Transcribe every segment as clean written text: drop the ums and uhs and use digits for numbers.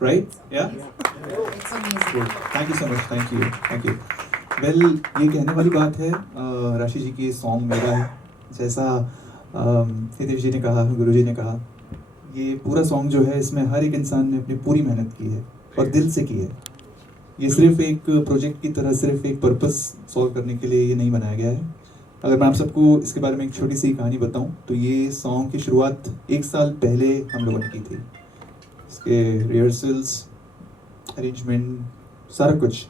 Right? Yeah? It's amazing. Good. Thank you so much. Thank you. Thank you. Well, ये कहने वाली बात है, राशि जी की सॉन्ग मेरा है, जैसा हितेश जी ने कहा, गुरु जी ने कहा, ये पूरा सॉन्ग जो है इसमें हर एक इंसान ने अपनी पूरी मेहनत की है और दिल से की है। ये सिर्फ एक प्रोजेक्ट की तरह सिर्फ एक पर्पस सॉल्व करने के लिए ये नहीं बनाया गया है। अगर मैं आप सबको इसके बारे में एक छोटी सी कहानी बताऊं तो ये सॉन्ग की शुरुआत 1 साल पहले हम लोगों ने की थी। इसके रिहर्सल्स, अरेंजमेंट, सारा कुछ,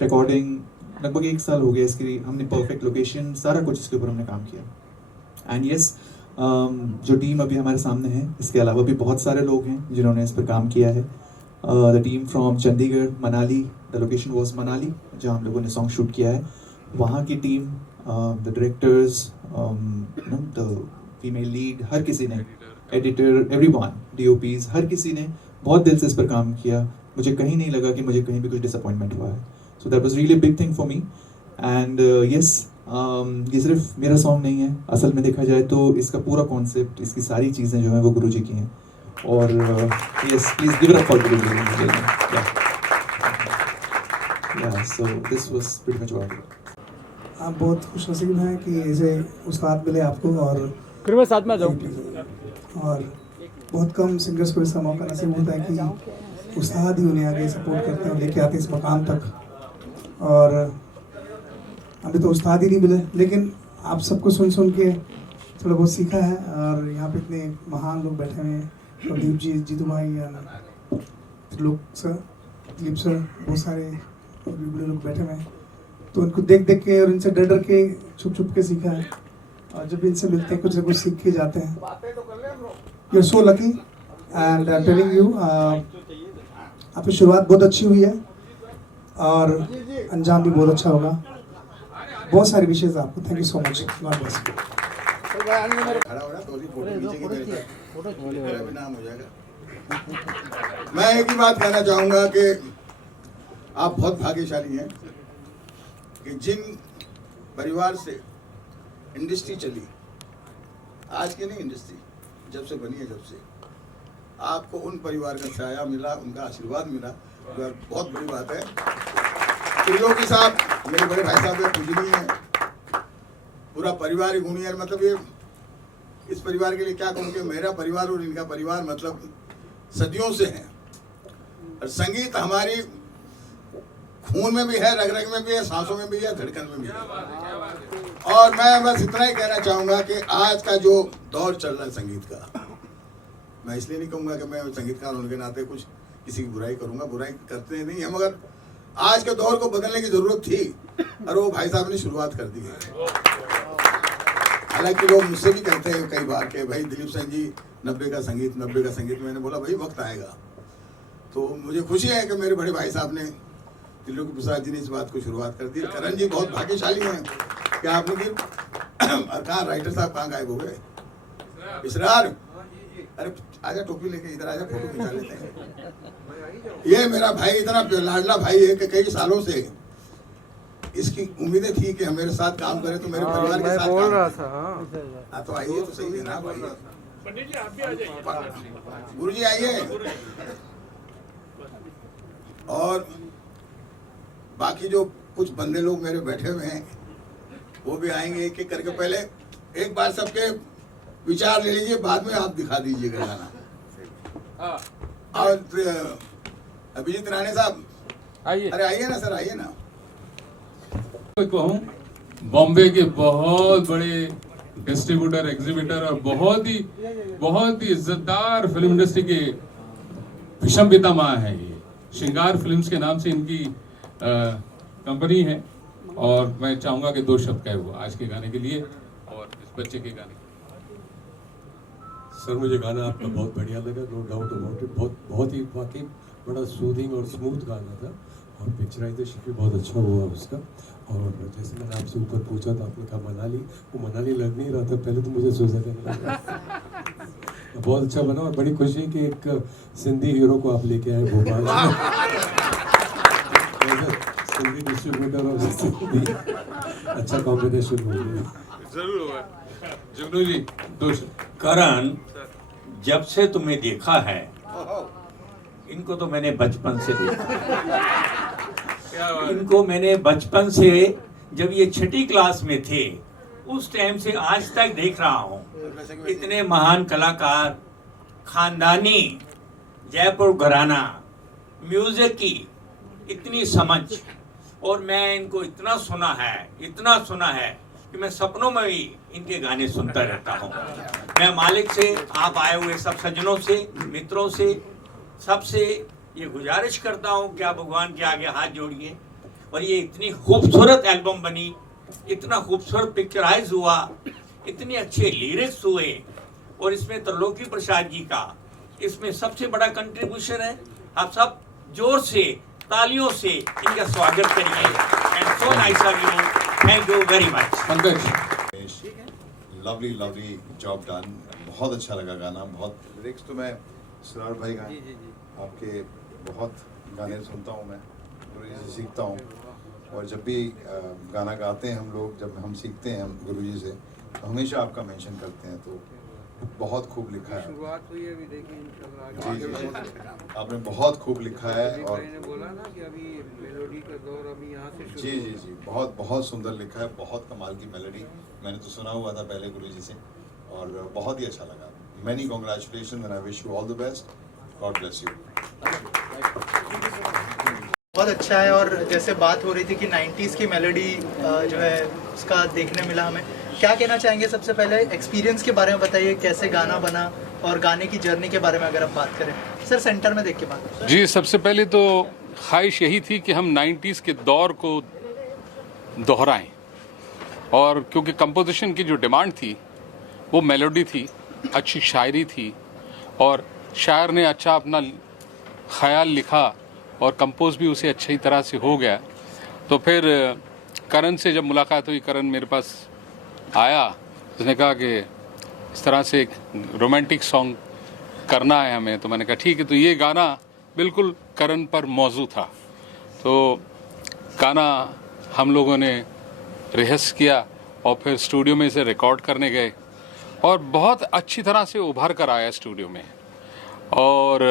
रिकॉर्डिंग, लगभग 1 साल हो गया इसकी। हमने परफेक्ट लोकेशन, सारा कुछ इसके ऊपर हमने काम किया। एंड यस, जो टीम अभी हमारे सामने है, इसके अलावा भी बहुत सारे लोग हैं जिन्होंने इस पर काम किया है। The team from Chandigarh, Manali, the location was Manali जहाँ हम लोगों ने सॉन्ग शूट किया है। वहाँ की team, the directors, the female lead, हर किसी ने, एडिटर, एवरीवन, DOPs, हर किसी ने बहुत दिल से इस पर काम किया। मुझे कहीं नहीं लगा कि मुझे कहीं भी कुछ डिसअपॉइंटमेंट हुआ है। So that was really big thing for me. And yes, ये सिर्फ मेरा सॉन्ग नहीं है, असल में देखा जाए तो इसका पूरा कॉन्सेप्ट, इसकी सारी चीज़ें जो हैं वो गुरु जी की हैं। और yes, please give it up for गुरु जी। या so this was pretty much what. आप बहुत खुशनसीब हैं कि ऐसे उस्ताद मिले आपको, और फिर मैं साथ में आ जाऊँ। और बहुत कम सिंगर्स को इसका मौका नसीब होता है कि उस्ताद ही उन्हें आगे सपोर्ट करते हैं और लेके आते हैं इस मकाम तक। और अभी तो उस्ताद ही नहीं मिले, लेकिन आप सबको सुन सुन के थोड़ा बहुत सीखा है। और यहाँ पे इतने महान लोग बैठे हुए हैं, प्रदीप जी, जीतू भाई, त्रिलोक सर, दिलीप सर, बहुत सारे बड़े लोग बैठे हुए हैं। तो उनको देख देख के और इनसे डर डर के, छुप छुप के सीखा है। और जब इनसे मिलते हैं कुछ ना कुछ सीख के जाते हैं। You are so lucky and telling you, आपकी शुरुआत बहुत अच्छी हुई है और अंजाम भी बहुत अच्छा होगा। बहुत सारी विशेष आपको। Thank you so much. God bless you. मैं एक ही बात कहना चाहूँगा कि आप बहुत भाग्यशाली हैं कि जिन परिवार से इंडस्ट्री चली, आज की नहीं इंडस्ट्री जब से बनी है, जब से आपको उन परिवार का छाया मिला, उनका आशीर्वाद मिला, तो बहुत बड़ी बात है। त्रिलोकी साहब मेरे बड़े भाई साहब एक पूजनीय है, पूरा परिवार ही गुणी है। मतलब ये इस परिवार के लिए क्या कहूँ कि मेरा परिवार और इनका परिवार मतलब सदियों से है। और संगीत हमारी खून में भी है, रग रग में भी है, सांसों में भी है, धड़कन में भी है। और मैं बस इतना ही कहना चाहूँगा कि आज का जो दौर चल रहा है संगीत का, मैं इसलिए नहीं कहूँगा कि मैं संगीतकार होने के नाते कुछ किसी की बुराई करूँगा, बुराई करते नहीं है, मगर आज के दौर को बदलने की जरूरत थी और वो भाई साहब ने शुरुआत कर दी है। हालांकि लोग मुझसे भी कहते हैं कई बार कि भाई दिलीप सिंह जी 90 का संगीत, 90 का संगीत। मैंने बोला भाई वक्त आएगा। तो मुझे खुशी है कि मेरे बड़े भाई साहब ने, त्रिलोकी प्रसाद जी ने इस बात को शुरुआत कर दी। करण जी बहुत भाग्यशाली हैं कि आपने की कहाँ राइटर साहब कहाँ गायब हो गए? इसरार, अरे आजा टोपी लेके इधर आजा, फोटो खिंचा लेते हैं। ये मेरा भाई इतना लाडला भाई है कि कई सालों से इसकी उम्मीदें थी कि मेरे साथ काम करे, तो मेरे परिवार के साथ बोल रहा था। तो आइए तो सही है ना भाई। पंडित जी आप भी आ जाइए, गुरु जी आइए। और बाकी जो कुछ बंदे लोग मेरे बैठे हुए हैं वो भी आएंगे एक एक करके। पहले एक बार सबके विचार ले लीजिए, बाद में आप दिखा दीजिएगा गाना। और अभिजीत राणे साहब आइए। अरे आइए ना सर, आइए ना। कहूँ बॉम्बे के बहुत बड़े डिस्ट्रीब्यूटर, एग्जीबिटर और बहुत ही इज्जतदार फिल्म इंडस्ट्री के विषम पितामह है। ये श्रृंगार फिल्म्स के नाम से इनकी कंपनी है। और मैं चाहूँगा कि 2 शब्द कहे वो आज के गाने के लिए। और इस बच्चे के गाने। सर मुझे गाना आपका बहुत बढ़िया लगा, नो डाउट अबाउट इट। बहुत ही वाकई बड़ा सूदिंग और स्मूथ गाना था और पिक्चराइजेशन भी बहुत अच्छा हुआ उसका। और जैसे मैंने आपसे ऊपर पूछा था, आपने कहा मनाली, वो मनाली लग नहीं रहा था पहले, तो मुझे स्विट्जरलैंड लग रहा था। बहुत अच्छा बना और बड़ी खुशी कि एक सिंधी हीरो को आप लेके आए भोपाल सिंधी डिस्ट्रीब्यूटर और सिंधी, अच्छा कॉम्बिनेशन हो गया। जरूर हुआ। जुगनू जी करण, जब से तुम्हें देखा है, इनको तो मैंने बचपन से देखा। क्या बात है। इनको मैंने बचपन से, जब ये छठी क्लास में थे उस टाइम से आज तक देख रहा हूँ। इतने महान कलाकार, खानदानी, जयपुर घराना, म्यूजिक की इतनी समझ, और मैं इनको इतना सुना है कि मैं सपनों में भी इनके गाने सुनता रहता हूँ। मैं मालिक से, आप आए हुए सब सज्जनों से, मित्रों से, सबसे ये गुजारिश करता हूँ कि आप भगवान के आगे हाथ जोड़िए और ये इतनी खूबसूरत एल्बम बनी, इतना खूबसूरत पिक्चराइज हुआ, इतने अच्छे लिरिक्स हुए, और इसमें त्रिलोकी प्रसाद जी का इसमें सबसे बड़ा कंट्रीब्यूशन है। आप सब जोर से तालियों से इनका स्वागत करिए। And so nice of you, thank you very much. Pankaj, lovely lovely job done, बहुत अच्छा लगा गाना। बहुत लिरिक्स तो मैं सरार भाई गाए आपके बहुत गाने सुनता हूँ, मैं गुरुजी से सीखता हूँ। और जब भी गाना गाते हैं हम लोग, जब हम सीखते हैं हम गुरुजी से, तो हमेशा आपका मेंशन करते हैं। तो बहुत खूब लिखा है, शुरुआत हुई है अभी, देखिए इंशाल्लाह जी आगे जी बढ़ेगा। आपने बहुत खूब लिखा है। अभी और भाई ने बोला ना कि अभी मेलोडी का दौर अभी यहाँ से शुरू जी जी होगा। जी बहुत बहुत सुंदर लिखा है, बहुत कमाल की मेलोडी। मैंने तो सुना हुआ था पहले गुरुजी से और बहुत ही अच्छा लगा। Many congratulation and I wish you all the best. God bless you. बहुत अच्छा है। और जैसे बात हो रही थी कि 90s की मेलोडी जो है उसका देखने मिला हमें, क्या कहना चाहेंगे? सबसे पहले एक्सपीरियंस के बारे में बताइए, कैसे गाना बना और गाने की जर्नी के बारे में अगर आप बात करें। सर सेंटर में देख के बात। जी सबसे पहले तो ख्वाहिश यही थी कि हम 90s के दौर को दोहराएं, और क्योंकि कंपोजिशन की जो डिमांड थी वो मेलोडी थी, अच्छी शायरी थी, और शायर ने अच्छा अपना ख्याल लिखा और कंपोज भी उसे अच्छी तरह से हो गया। तो फिर करण से जब मुलाकात हुई, करण मेरे पास आया, उसने कहा कि इस तरह से एक रोमांटिक सॉन्ग करना है हमें। तो मैंने कहा ठीक है। तो ये गाना बिल्कुल करण पर मौजू था। तो गाना हम लोगों ने रिहर्स किया और फिर स्टूडियो में इसे रिकॉर्ड करने गए, और बहुत अच्छी तरह से उभर कर आया स्टूडियो में। और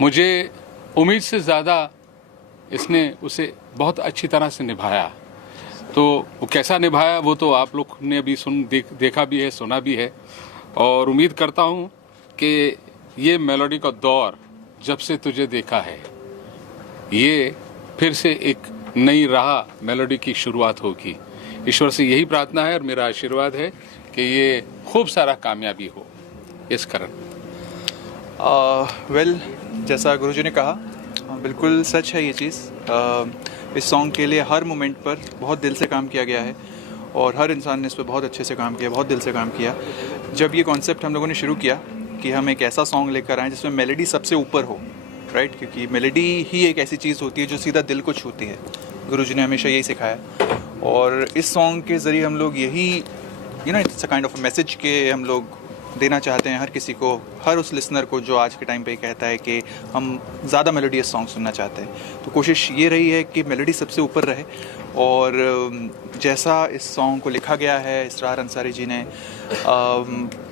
मुझे उम्मीद से ज़्यादा इसने उसे बहुत अच्छी तरह से निभाया। तो वो कैसा निभाया वो तो आप लोग ने अभी देखा भी है, सुना भी है। और उम्मीद करता हूँ कि ये मेलोडी का दौर जब से तुझे देखा है, ये फिर से एक नई राह मेलोडी की शुरुआत होगी। ईश्वर से यही प्रार्थना है और मेरा आशीर्वाद है कि ये खूब सारा कामयाबी हो इस कारण। वेल जैसा गुरुजी ने कहा, बिल्कुल सच है ये चीज़। इस सॉन्ग के लिए हर मोमेंट पर बहुत दिल से काम किया गया है और हर इंसान ने इस पर बहुत अच्छे से काम किया, बहुत दिल से काम किया। जब ये कॉन्सेप्ट हम लोगों ने शुरू किया कि हम एक ऐसा सॉन्ग लेकर आएँ जिसमें मेलोडी सबसे ऊपर हो, राइट, क्योंकि मेलोडी ही एक ऐसी चीज़ होती है जो सीधा दिल को छूती है। गुरुजी ने हमेशा यही सिखाया, और इस सॉन्ग के ज़रिए हम लोग यही it's a kind of message के हम लोग देना चाहते हैं हर किसी को, हर उस लिसनर को जो आज के टाइम पे कहता है कि हम ज़्यादा मेलोडियस सॉन्ग सुनना चाहते हैं। तो कोशिश ये रही है कि मेलोडी सबसे ऊपर रहे, और जैसा इस सॉन्ग को लिखा गया है इसरार अंसारी जी ने,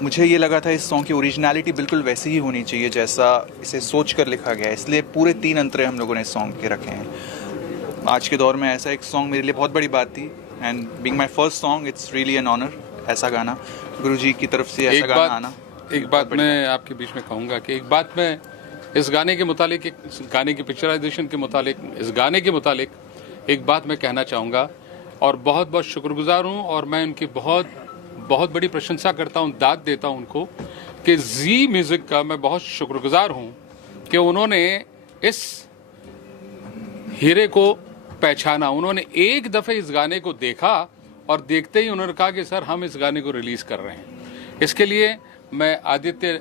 मुझे ये लगा था इस सॉन्ग की ओरिजिनलिटी बिल्कुल वैसी ही होनी चाहिए जैसा इसे सोच कर लिखा गया है, इसलिए पूरे 3 अंतरे हम लोगों ने इस सॉन्ग के रखे हैं। आज के दौर में ऐसा एक सॉन्ग मेरे लिए बहुत बड़ी बात थी, and being my first song it's really an honour. ऐसा गाना गुरुजी की तरफ से ऐसा गाना आना। एक बात मैं आपके बीच में कहूँगा कि एक बात मैं इस गाने के मुतालिक, इस गाने की पिक्चराइजेशन के मुतालिक, इस गाने के मुतालिक एक बात मैं कहना चाहूँगा, और बहुत बहुत शुक्रगुजार हूँ, और मैं उनकी बहुत बहुत बड़ी प्रशंसा करता हूँ, दाद देता हूँ उनको, कि जी म्यूज़िक का मैं बहुत शुक्रगुजार हूँ कि उन्होंने इस हीरे को पहचाना। उन्होंने एक दफ़े इस गाने को देखा और देखते ही उन्होंने कहा कि सर हम इस गाने को रिलीज़ कर रहे हैं। इसके लिए मैं आदित्य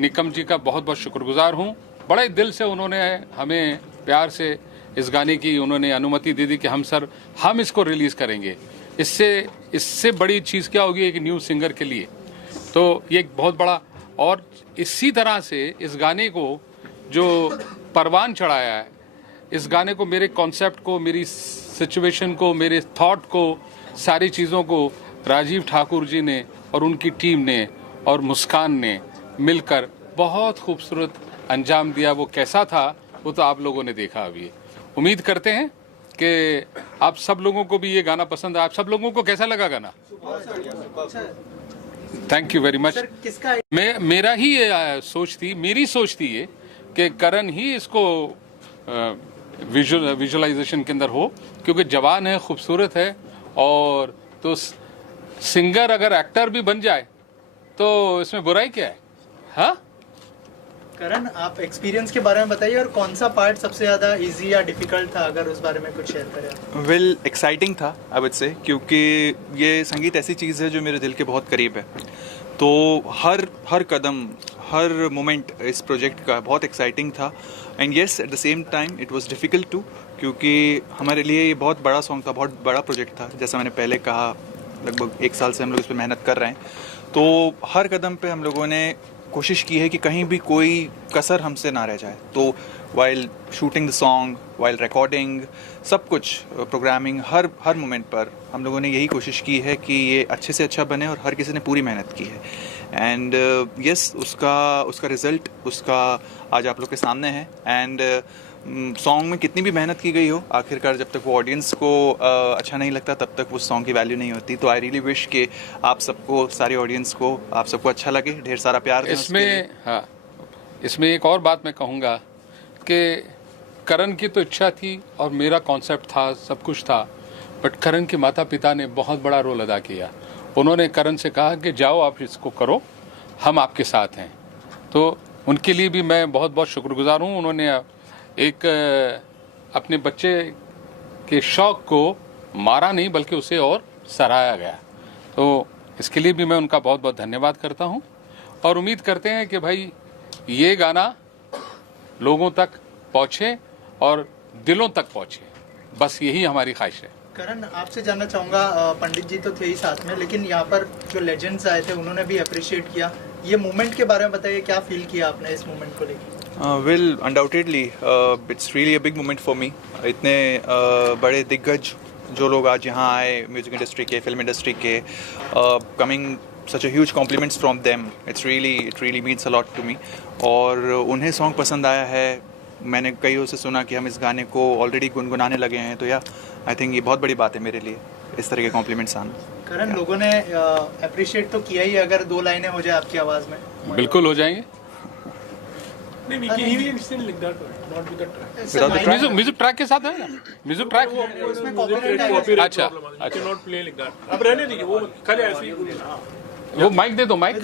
निकम जी का बहुत बहुत शुक्रगुजार हूँ। बड़े दिल से उन्होंने हमें प्यार से इस गाने की उन्होंने अनुमति दे दी कि हम इसको रिलीज़ करेंगे। इससे बड़ी चीज़ क्या होगी एक न्यू सिंगर के लिए, तो ये एक बहुत बड़ा। और इसी तरह से इस गाने को जो परवान चढ़ाया है, इस गाने को, मेरे कॉन्सेप्ट को, मेरी सिचुएशन को, मेरे थॉट को, सारी चीज़ों को राजीव ठाकुर जी ने और उनकी टीम ने और मुस्कान ने मिलकर बहुत खूबसूरत अंजाम दिया। वो कैसा था वो तो आप लोगों ने देखा अभी। उम्मीद करते हैं कि आप सब लोगों को भी ये गाना पसंद है। आप सब लोगों को कैसा लगा गाना? Thank you very much. मेरा ही ये मेरी सोच थी ये कि करण ही इसको विजुअलाइजेशन के अंदर हो, क्योंकि जवान है, खूबसूरत है, और तो सिंगर अगर एक्टर भी बन जाए तो इसमें बुराई क्या है? हाँ करण, आप एक्सपीरियंस के बारे में बताइए, और कौन सा पार्ट सबसे ज़्यादा इजी या डिफिकल्ट था, अगर उस बारे में कुछ शेयर करें। वेल, एक्साइटिंग था आई वुड से, क्योंकि ये संगीत ऐसी चीज़ है जो मेरे दिल के बहुत करीब है। तो हर कदम, हर मोमेंट इस प्रोजेक्ट का बहुत एक्साइटिंग था। And yes, at the same time it was difficult too, क्योंकि हमारे लिए ये बहुत बड़ा सॉन्ग था, बहुत बड़ा प्रोजेक्ट था। जैसा मैंने पहले कहा, लगभग 1 साल से हम लोग इस पर मेहनत कर रहे हैं। तो हर कदम पे हम लोगों ने कोशिश की है कि कहीं भी कोई कसर हमसे ना रह जाए। तो while shooting the song, while recording, सब कुछ, प्रोग्रामिंग, हर मोमेंट पर हम लोगों ने यही कोशिश की है कि ये अच्छे से अच्छा बने, और हर किसी ने पूरी मेहनत की है। एंड यस, उसका रिज़ल्ट आज आप लोग के सामने है। एंड सॉन्ग में कितनी भी मेहनत की गई हो, आखिरकार जब तक वो ऑडियंस को अच्छा नहीं लगता तब तक उस सॉन्ग की वैल्यू नहीं होती। तो आई रियली विश कि आप सबको, सारी ऑडियंस को, आप सबको अच्छा लगे, ढेर सारा प्यार दें इसमें। हाँ, इसमें एक और बात मैं कहूँगा कि करण की तो इच्छा थी और मेरा कॉन्सेप्ट था, सब कुछ था, बट करण के माता पिता ने बहुत बड़ा रोल अदा किया। उन्होंने करण से कहा कि जाओ आप इसको करो, हम आपके साथ हैं। तो उनके लिए भी मैं बहुत बहुत शुक्रगुजार हूँ। उन्होंने एक अपने बच्चे के शौक़ को मारा नहीं, बल्कि उसे और सराहा गया। तो इसके लिए भी मैं उनका बहुत बहुत धन्यवाद करता हूँ, और उम्मीद करते हैं कि भाई ये गाना लोगों तक पहुँचे और दिलों तक पहुँचे। बस यही हमारी ख्वाहिश है। करण, आपसे जानना चाहूँगा, पंडित जी तो थे ही साथ में, लेकिन यहाँ पर जो लेजेंड्स आए थे उन्होंने भी अप्रिशिएट किया। ये मोमेंट के बारे में बताइए, क्या फील किया आपने इस मोमेंट को लेकर? Well, undoubtedly it's really a big moment for me. इतने बड़े दिग्गज जो लोग आज यहाँ आए, म्यूजिक इंडस्ट्री के, फिल्म इंडस्ट्री के, coming such a huge compliments from them, it really means a lot to me. और उन्हें सॉन्ग पसंद आया है। मैंने कईयों से सुना कि हम इस गाने को ऑलरेडी गुनगुनाने लगे हैं। तो या आई थिंक ये बहुत बड़ी बात है मेरे लिए, इस तरह के कॉम्प्लीमेंट्स आना। करण, लोगों ने अप्रिशिएट तो किया ही, अगर 2 लाइनें हो जाए आपकी आवाज़ में। बिल्कुल हो जाएंगे। म्यूजिक ट्रैक के साथ है ना, म्यूजिक ट्रैक। अच्छा, अब रहने दीजिए, वो करे ऐसे ही। वो माइक दे दो, माइक।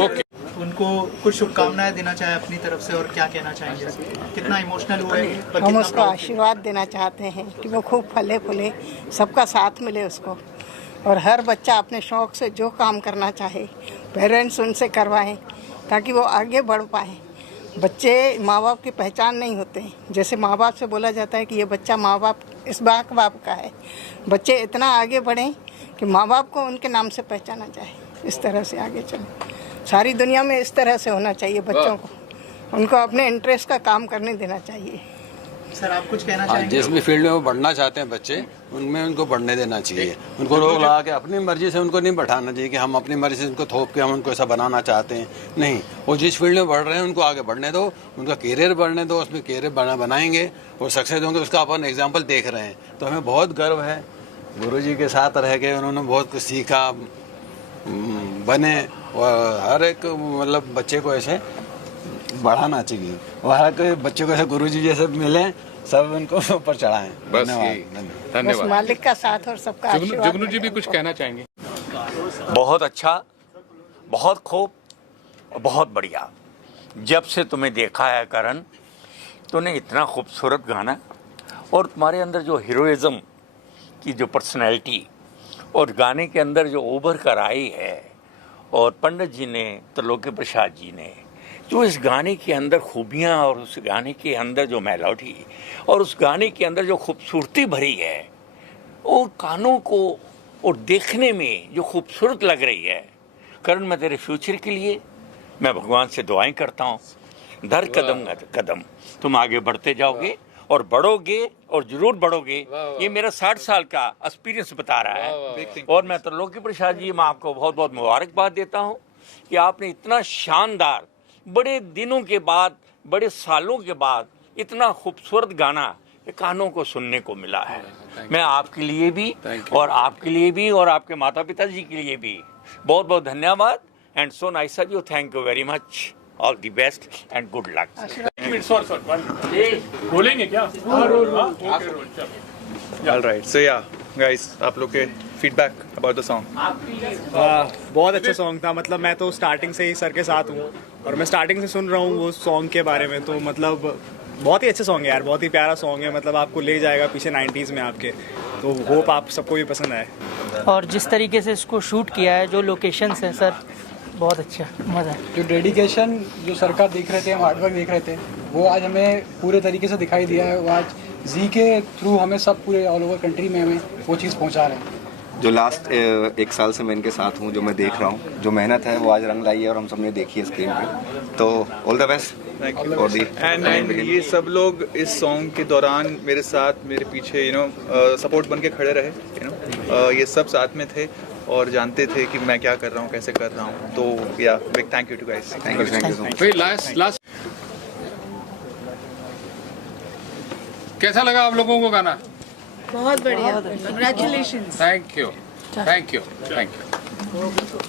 ओके। उनको कुछ शुभकामनाएं देना चाहे अपनी तरफ से, और क्या कहना चाहेंगे? कितना इमोशनल हुए? हम उसको आशीर्वाद देना चाहते हैं कि वो खूब फले फूले, सबका साथ मिले उसको, और हर बच्चा अपने शौक़ से जो काम करना चाहे पेरेंट्स उनसे करवाएं, ताकि वो आगे बढ़ पाएँ। बच्चे माँ बाप की पहचान नहीं होते हैं। जैसे माँ बाप से बोला जाता है कि ये बच्चा माँ बाप, इस बाप का है। बच्चे इतना आगे बढ़ें कि माँ बाप को उनके नाम से पहचाना जाए, इस तरह से आगे चलें। सारी दुनिया में इस तरह से होना चाहिए बच्चों को, उनको अपने इंटरेस्ट का काम करने देना चाहिए। सर, आप कुछ कहना चाहेंगे? जिस भी फील्ड में वो बढ़ना चाहते हैं बच्चे, उनमें उनको बढ़ने देना चाहिए। उनको रोक लगा के अपनी मर्जी से उनको नहीं बैठाना चाहिए कि हम अपनी मर्जी से उनको थोप के हम उनको ऐसा बनाना चाहते हैं। नहीं, वो जिस फील्ड में बढ़ रहे हैं उनको आगे बढ़ने दो, उनका कैरियर बढ़ने दो, उसमें कैरियर बनाएंगे और सक्सेस होंगे। उसका अपन एग्जाम्पल देख रहे हैं, तो हमें बहुत गर्व है। गुरुजी के साथ रह के उन्होंने बहुत कुछ सीखा, बने, और हर एक मतलब बच्चे को ऐसे बढ़ाना चाहिए, और हर कोई बच्चे को ऐसे गुरुजी जैसे मिले, सब उनको ऊपर चढ़ाएं। बस धन्यवाद। मालिक का साथ और सबका आशीर्वाद। जुगनू जी भी कुछ कहना चाहेंगे? बहुत अच्छा, बहुत खूब, बहुत बढ़िया। जब से तुम्हें देखा है करण, तूने इतना खूबसूरत गाना, और तुम्हारे अंदर जो हीरोइज्म की जो पर्सनैलिटी, और गाने के अंदर जो उभर कर आई है, और पंडित जी ने, त्रिलोकी प्रसाद जी ने जो इस गाने के अंदर खूबियाँ और उस गाने के अंदर जो मेलोडी और उस गाने के अंदर जो खूबसूरती भरी है, और कानों को और देखने में जो खूबसूरत लग रही है। करण, मैं तेरे फ्यूचर के लिए मैं भगवान से दुआएं करता हूँ। दर कदम कदम तुम आगे बढ़ते जाओगे और बढ़ोगे और जरूर बढ़ोगे। ये मेरा 60 साल का एक्सपीरियंस बता रहा है। और मैं त्रिलोकी प्रसाद जी, मैं आपको बहुत बहुत मुबारकबाद देता हूँ कि आपने इतना शानदार, बड़े दिनों के बाद, बड़े सालों के बाद इतना खूबसूरत गाना कानों को सुनने को मिला है। मैं आपके लिए भी और आपके लिए भी और आपके माता पिता जी के लिए भी बहुत बहुत धन्यवाद। And so nice of you, thank you very much, all the best and good luck. बोलेंगे क्या? Alright, so yeah, guys, आप लोग के feedback about the song. बहुत अच्छा सॉन्ग था। मतलब मैं तो स्टार्टिंग से ही सर के साथ हूँ और मैं स्टार्टिंग से सुन रहा हूँ वो सॉन्ग के बारे में। तो मतलब बहुत ही अच्छा सॉन्ग है यार, बहुत ही प्यारा सॉन्ग है। मतलब आपको ले जाएगा पीछे 90s में आपके। तो होप आप सबको भी पसंद आए। और जिस तरीके से इसको शूट किया है, जो लोकेशंस हैं सर, बहुत अच्छा, मज़ा। जो डेडिकेशन जो सर का देख रहे थे, हम हार्डवर्क देख रहे थे, वो आज हमें पूरे तरीके से दिखाई दिया है। वो आज जी के थ्रू हमें सब पूरे ऑल ओवर कंट्री में हमें वो चीज़ पहुंचा रहे हैं। जो लास्ट 1 साल से मैं इनके साथ हूँ, जो मैं देख रहा हूँ, जो मेहनत है वो आज रंग लाई है और हम सबने देखी है स्क्रीन पे। तो ऑल द बेस्ट। एंड ये सब लोग इस सॉन्ग के दौरान मेरे साथ, मेरे पीछे सपोर्ट बन के खड़े रहे। ये सब साथ में थे और जानते थे कि मैं क्या कर रहा हूँ, कैसे कर रहा हूँ। तो yeah big thank you to guys. Thank you so much. Last कैसा लगा आप लोगों को गाना? बहुत बढ़िया, congratulations. Thank you, thank you, thank you.